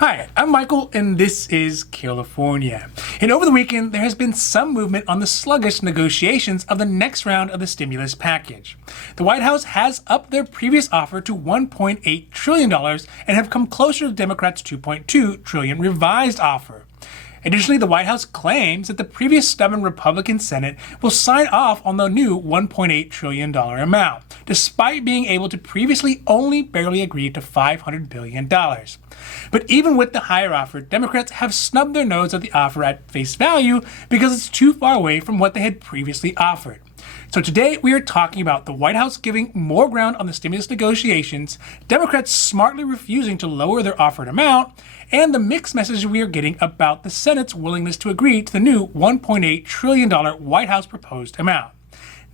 Hi, I'm Michael, and this is California. And over the weekend, there has been some movement on the sluggish negotiations of the next round of the stimulus package. The White House has upped their previous offer to $1.8 trillion and have come closer to Democrats' $2.2 trillion revised offer. Additionally, the White House claims that the previous stubborn Republican Senate will sign off on the new $1.8 trillion amount, despite being able to previously only barely agree to $500 billion. But even with the higher offer, Democrats have snubbed their nose at the offer at face value because it's too far away from what they had previously offered. So today we are talking about the White House giving more ground on the stimulus negotiations, Democrats smartly refusing to lower their offered amount, and the mixed message we are getting about the Senate's willingness to agree to the new $1.8 trillion White House proposed amount.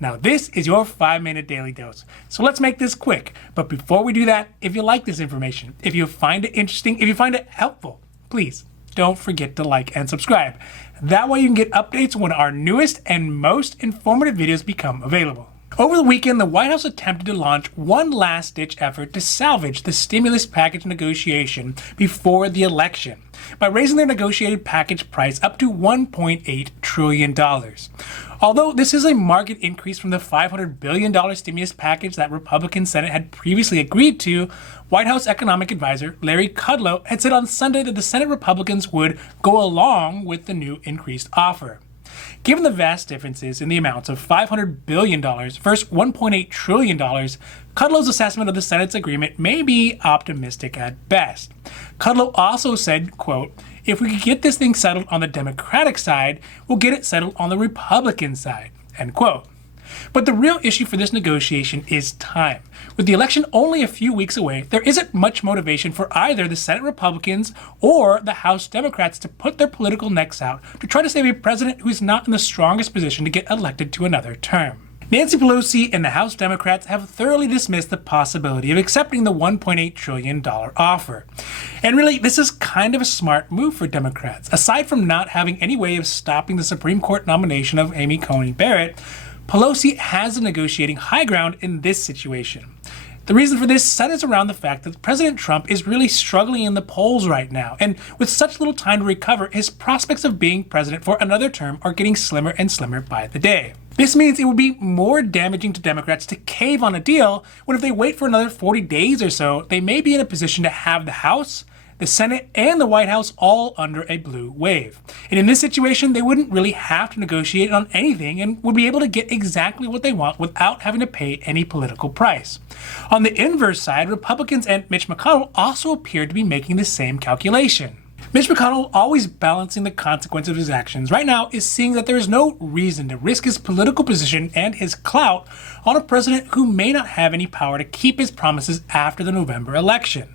Now this is your 5-minute daily dose, so let's make this quick. But before we do that, if you like this information, if you find it interesting, if you find it helpful, please don't forget to like and subscribe. That way you can get updates when our newest and most informative videos become available. Over the weekend, the White House attempted to launch one last-ditch effort to salvage the stimulus package negotiation before the election by raising their negotiated package price up to $1.8 trillion. Although this is a marked increase from the $500 billion stimulus package that Republican Senate had previously agreed to, White House economic advisor Larry Kudlow had said on Sunday that the Senate Republicans would go along with the new increased offer. Given the vast differences in the amounts of $500 billion versus $1.8 trillion, Kudlow's assessment of the Senate's agreement may be optimistic at best. Kudlow also said, quote, "If we could get this thing settled on the Democratic side, we'll get it settled on the Republican side," end quote. But the real issue for this negotiation is time. With the election only a few weeks away, there isn't much motivation for either the Senate Republicans or the House Democrats to put their political necks out to try to save a president who is not in the strongest position to get elected to another term. Nancy Pelosi and the House Democrats have thoroughly dismissed the possibility of accepting the $1.8 trillion offer. And really, this is kind of a smart move for Democrats. Aside from not having any way of stopping the Supreme Court nomination of Amy Coney Barrett, Pelosi has the negotiating high ground in this situation. The reason for this centers around the fact that President Trump is really struggling in the polls right now, and with such little time to recover, his prospects of being president for another term are getting slimmer and slimmer by the day. This means it would be more damaging to Democrats to cave on a deal when if they wait for another 40 days or so, they may be in a position to have the House, the Senate, and the White House all under a blue wave. And in this situation, they wouldn't really have to negotiate on anything and would be able to get exactly what they want without having to pay any political price. On the inverse side, Republicans and Mitch McConnell also appear to be making the same calculation. Mitch McConnell, always balancing the consequences of his actions, right now is seeing that there is no reason to risk his political position and his clout on a president who may not have any power to keep his promises after the November election.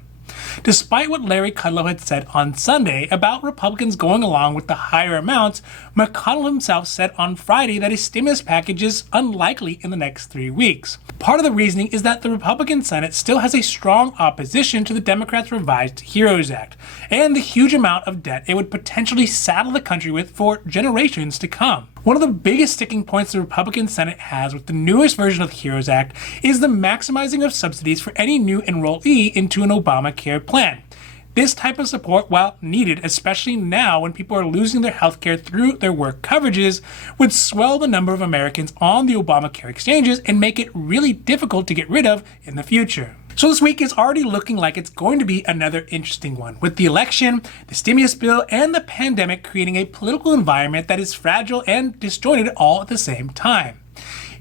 Despite what Larry Kudlow had said on Sunday about Republicans going along with the higher amounts, McConnell himself said on Friday that his stimulus package is unlikely in the next 3 weeks. Part of the reasoning is that the Republican Senate still has a strong opposition to the Democrats' revised HEREOS Act and the huge amount of debt it would potentially saddle the country with for generations to come. One of the biggest sticking points the Republican Senate has with the newest version of the HEREOS Act is the maximizing of subsidies for any new enrollee into an Obamacare plan. This type of support, while needed, especially now when people are losing their health care through their work coverages, would swell the number of Americans on the Obamacare exchanges and make it really difficult to get rid of in the future. So this week is already looking like it's going to be another interesting one, with the election, the stimulus bill, and the pandemic creating a political environment that is fragile and disjointed all at the same time.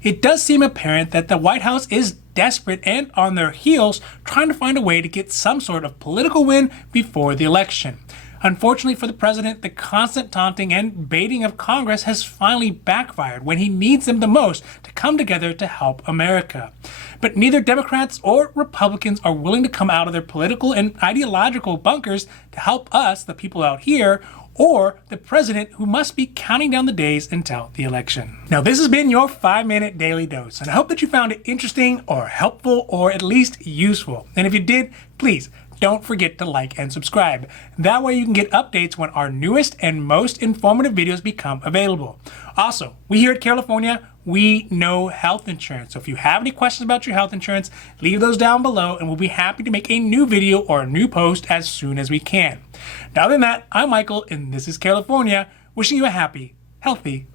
It does seem apparent that the White House is desperate and on their heels trying to find a way to get some sort of political win before the election. Unfortunately for the president, the constant taunting and baiting of Congress has finally backfired when he needs them the most to come together to help America. But neither Democrats or Republicans are willing to come out of their political and ideological bunkers to help us, the people out here, or the president who must be counting down the days until the election. Now, this has been your 5-minute daily dose, and I hope that you found it interesting or helpful or at least useful. And if you did, please don't forget to like and subscribe. That way you can get updates when our newest and most informative videos become available. Also, we here at California, we know health insurance. So if you have any questions about your health insurance, leave those down below and we'll be happy to make a new video or a new post as soon as we can. Now, other than that, I'm Michael and this is Carelifornia, wishing you a happy, healthy